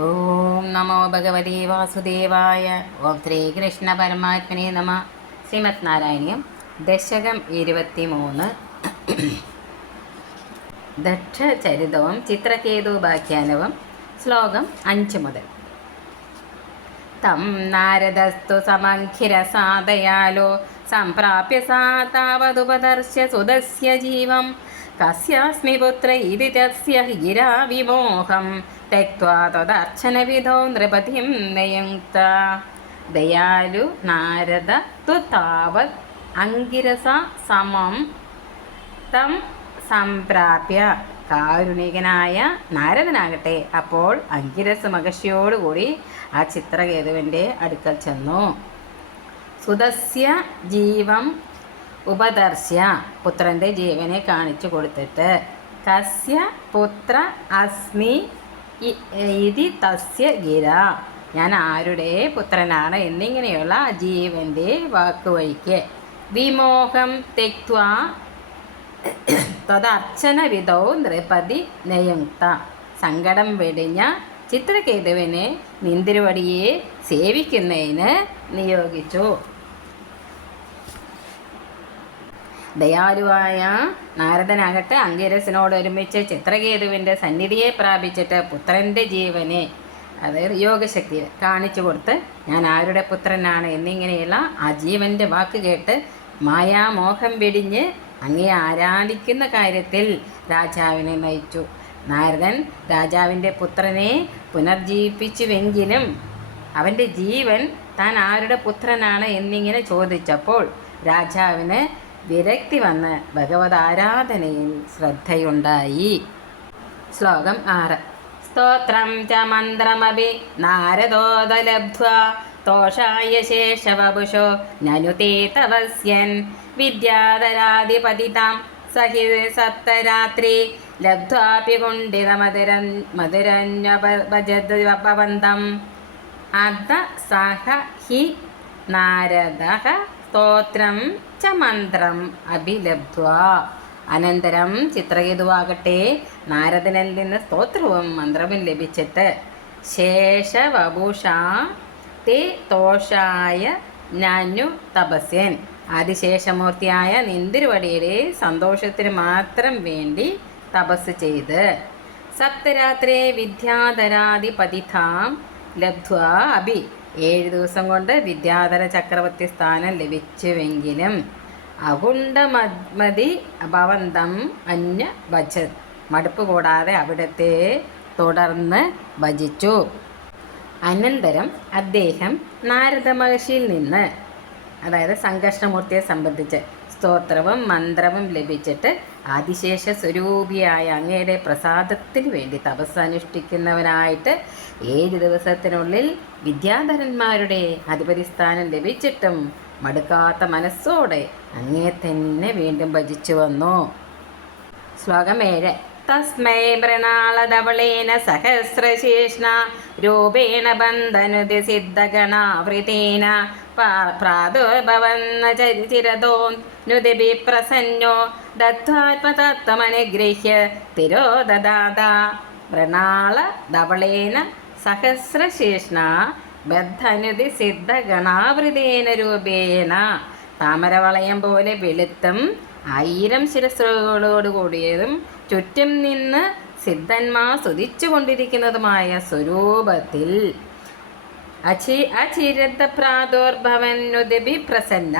ഓം നമോ ഭഗവതി വാസുദേവായ. ഓം ശ്രീകൃഷ്ണ പരമാത്മനെ നമ. ശ്രീമത് നാരായണീയം ദശകം 23. ദക്ഷചരിതവും ചിത്രകേതുപാഖ്യാനവും. ശ്ലോകം 5 മുതൽ. തം നാരദസ്തു സമഖിരസാദയാലോ സംപ്രാപ്യ സാ താവതുപദർശ്യ സുതസ്യ ജീവം കസ്യാസ്മി പുത്ര ഇതി തസ്യ ഹിരാ വിമോഹം തെക്വാ തദർച്ചനവിധോ നൃപതിം നയുക്ത. ദയാലു നാരദ തു താവത് അങ്കിരസ സമം തം സംപ്രാപ്യ. കാരുണികനായ നാരദനാകട്ടെ അപ്പോൾ അങ്കിരസ് മഹർഷിയോടുകൂടി ആ ചിത്രകേതുവിൻ്റെ അടുക്കൽ ചെന്നു. സുതസ്യ ജീവം ഉപദർശ്യ, പുത്രൻ്റെ ജീവനെ കാണിച്ചു കൊടുത്തിട്ട്, കസ്യ പുത്ര അസ്മി ഇതി തസ്യ ഗിര, ഞാൻ ആരുടെ പുത്രനാണ് എന്നിങ്ങനെയുള്ള ജീവൻ്റെ വാക്കുവഴിക്ക് വിമോഹം തെക്വാ തദർച്ചന വിധൗ നൃപതി നയുക്ത, സങ്കടം വെടിഞ്ഞ ചിത്രകേതുവിനെ നിന്തിരുവടിയെ സേവിക്കുന്നതിന് നിയോഗിച്ചു. ദയാലുവായ നാരദനാകട്ടെ അങ്കിരസിനോട് ഒരുമിച്ച് ചിത്രകേതുവിൻ്റെ സന്നിധിയെ പ്രാപിച്ചിട്ട് പുത്രൻ്റെ ജീവനെ, അതായത് യോഗശക്തി കാണിച്ചു കൊടുത്ത് ഞാൻ ആരുടെ പുത്രനാണ് എന്നിങ്ങനെയുള്ള ആ ജീവൻ്റെ വാക്ക് കേട്ട് മായാമോഹം വെടിഞ്ഞ് അങ്ങേ ആരാധിക്കുന്ന കാര്യത്തിൽ രാജാവിനെ നയിച്ചു. നാരദൻ രാജാവിൻ്റെ പുത്രനെ പുനർജീവിപ്പിച്ചുവെങ്കിലും അവൻ്റെ ജീവൻ താൻ ആരുടെ പുത്രനാണ് എന്നിങ്ങനെ ചോദിച്ചപ്പോൾ രാജാവിന് വിരക്തി വന്ന് ഭഗവത് ആരാധനയിൽ ശ്രദ്ധയുണ്ടായി. ശ്ലോകം 6. സ്തോത്രം ച മന്ത്രമപി നാരദോദലബ്ധ്വാ തോഷായ ശേഷവപുഷോ നനു തേ തപസ്യൻ വിദ്യാധരാധിപതിതാം സഹി സപ്തരാത്രി ലബ്ധ്വാപി കുണ്ഠിതമധുരന്യഭജദ്ഭവന്തം അധ സഹ ഹി നാരദഃ സ്തോത്രം ച മന്ത്രം അഭിലബ്ധ്വാ. അനന്തരം ചിത്രകേതുവാകട്ടെ നാരദനിൽ നിന്ന് സ്തോത്രവും മന്ത്രവും ലഭിച്ചിട്ട് ശേഷവപുഷാ തേ തോഷായ നനു തപസ്യൻ, ആദിശേഷമൂർത്തിയായ നിന്തിരുവടിയുടെ സന്തോഷത്തിന് മാത്രം വേണ്ടി തപസ് ചെയ്ത് സപ്തരാത്രേ വിദ്യാധരാധിപതിതാം ലബ്ധ്വാ അഭി, 7 ദിവസം കൊണ്ട് വിദ്യാധര ചക്രവർത്തി സ്ഥാനം ലഭിച്ചുവെങ്കിലും അകുണ്ഠമതി ഭവന്തം അന്യ ഭജത്, മടുപ്പ് കൂടാതെ അവിടത്തെ തുടർന്ന് ഭജിച്ചു. അനന്തരം അദ്ദേഹം നാരദ മഹർഷിയിൽ നിന്ന്, അതായത് സംഘർഷമൂർത്തിയെ സംബന്ധിച്ച് സ്തോത്രവും മന്ത്രവും ലഭിച്ചിട്ട് ആദിശേഷ സ്വരൂപിയായ അങ്ങയുടെ പ്രസാദത്തിന് വേണ്ടി തപസ് അനുഷ്ഠിക്കുന്നവനായിട്ട് 7 ദിവസത്തിനുള്ളിൽ വിദ്യാധരന്മാരുടെ അധിപതി സ്ഥാനം ലഭിച്ചിട്ടും മടുക്കാത്ത മനസ്സോടെ അങ്ങേ തന്നെ വീണ്ടും ഭജിച്ചു വന്നു. ശ്ലോകം 7. തസ്മൈ മൃണാളധവളേന സഹസ്രശേഷ്ണ രൂപേണ ബന്ധനുതി സിദ്ധഗണാവൃതേന പ്രാദുർഭവന്ന ചിരതോ നുദിഭി പ്രസന്നോ ദത്വാത്മതത്വമനുഗൃഹ്യ തിരോദദാത. മൃണാളധവളേന സഹസ്രശേഷ്ണ ബദ്ധനുതി സിദ്ധഗണാവൃതേന രൂപേണ, താമരവളയം പോലെ വെളുത്തും 1000 ശിരസ്സുകളോടുകൂടിയതും ചുറ്റും നിന്ന് സിദ്ധന്മാർ സ്തുതിച്ചു കൊണ്ടിരിക്കുന്നതുമായ സ്വരൂപത്തിൽ അചിരത പ്രാദുർഭവനുദിഭി പ്രസന്ന,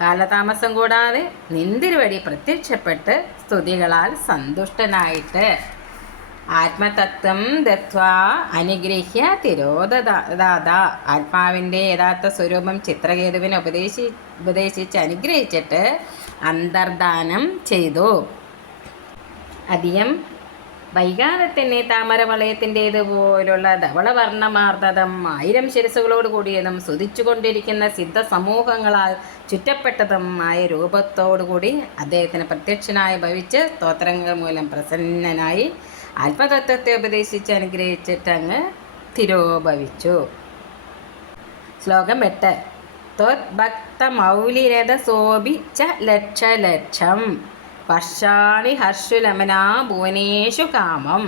കാലതാമസം കൂടാതെ നിന്തിരുവടി പ്രത്യക്ഷപ്പെട്ട് സ്തുതികളാൽ സന്തുഷ്ടനായിട്ട് ആത്മതത്വം ദത്വാ അനുഗ്രഹ്യ തിരോദദാത, ആത്മാവിൻ്റെ യഥാർത്ഥ സ്വരൂപം ചിത്രകേതുവിനെ ഉപദേശിച്ച് അനുഗ്രഹിച്ചിട്ട് അന്തർദാനം ചെയ്തു. അധികം വൈകാതെ തന്നെ താമരവളയത്തിൻ്റേതുപോലുള്ള ധവളവർണ്ണമാർദ്ദതം 1000 ശിരസ്സുകളോട് കൂടിയതും സ്തുതിച്ചുകൊണ്ടിരിക്കുന്ന സിദ്ധസമൂഹങ്ങളാൽ ചുറ്റപ്പെട്ടതും ആയ രൂപത്തോടുകൂടി അദ്ദേഹത്തിന് പ്രത്യക്ഷനായി ഭവിച്ച് സ്തോത്രങ്ങൾ മൂലം പ്രസന്നനായി ആത്മതത്വത്തെ ഉപദേശിച്ച് അനുഗ്രഹിച്ചിട്ട് അങ്ങ് തിരോഭവിച്ചു. ശ്ലോകം 8. ത്വദ്ഭക്തമൗലിരഥസോഭി ച ലക്ഷലക്ഷം വർഷാണി ഹർഷുലമനാ ഭുവനേഷു കാമം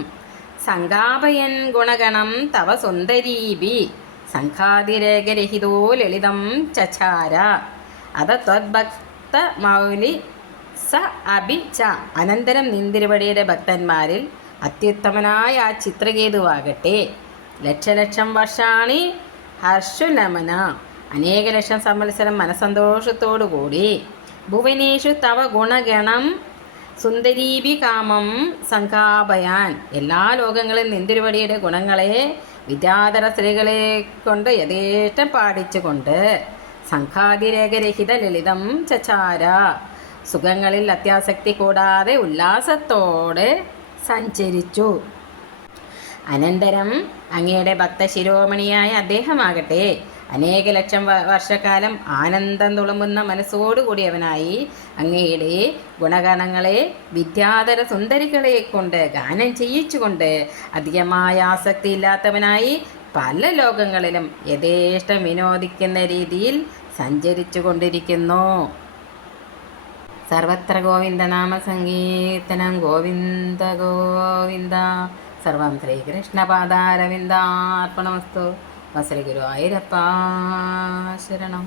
സംഗാപയൻ ഗുണഗണം തവ സുന്ദരീബി സംഘാതിരേഖരഹിതോ ലളിതം ചചാര അത ത്വദ്ഭക്ത മൗലി സ അഭി ച. അനന്തരം നിന്തിരുവടിയുടെ ഭക്തന്മാരിൽ അത്യുത്തമനായ ആ ചിത്രകേതുവാകട്ടെ ലക്ഷലക്ഷം വർഷാണി ഹർഷുനമന അനേക ലക്ഷം സംവത്സരം മനസ്സന്തോഷത്തോടുകൂടി ഭുവനേഷു തവ ഗുണഗണം സുന്ദരീപി കാമം സംഘാപയാൻ എല്ലാ ലോകങ്ങളിൽ നിന്തിരുവടിയുടെ ഗുണങ്ങളെ വിദ്യാധര സ്ത്രീകളെ കൊണ്ട് യഥേഷ്ടം പാടിച്ചുകൊണ്ട് സംഘാതിരേഖരഹിത ലളിതം ചചാര സുഖങ്ങളിൽ അത്യാസക്തി കൂടാതെ ഉല്ലാസത്തോടെ സഞ്ചരിച്ചു. അനന്തരം അങ്ങയുടെ ഭക്തശിരോമണിയായ അദ്ദേഹമാകട്ടെ അനേക ലക്ഷം വർഷക്കാലം ആനന്ദം തുളുമ്പുന്ന മനസ്സോടുകൂടിയവനായി അങ്ങയുടെ ഗുണഗണങ്ങളെ വിദ്യാധര സുന്ദരികളെ കൊണ്ട് ഗാനം ചെയ്യിച്ചുകൊണ്ട് അധികമായ ആസക്തിയില്ലാത്തവനായി പല ലോകങ്ങളിലും യഥേഷ്ടം വിനോദിക്കുന്ന രീതിയിൽ സഞ്ചരിച്ചു കൊണ്ടിരിക്കുന്നു. സർവത്ര ഗോവിന്ദനാമ സങ്കീർത്തനം ഗോവിന്ദ ഗോവിന്ദ. സർവം ശ്രീകൃഷ്ണപാദാരവിന്ദാർപ്പണമസ്തു. ശ്രീ ഗുരുവായൂരപ്പ ശരണം.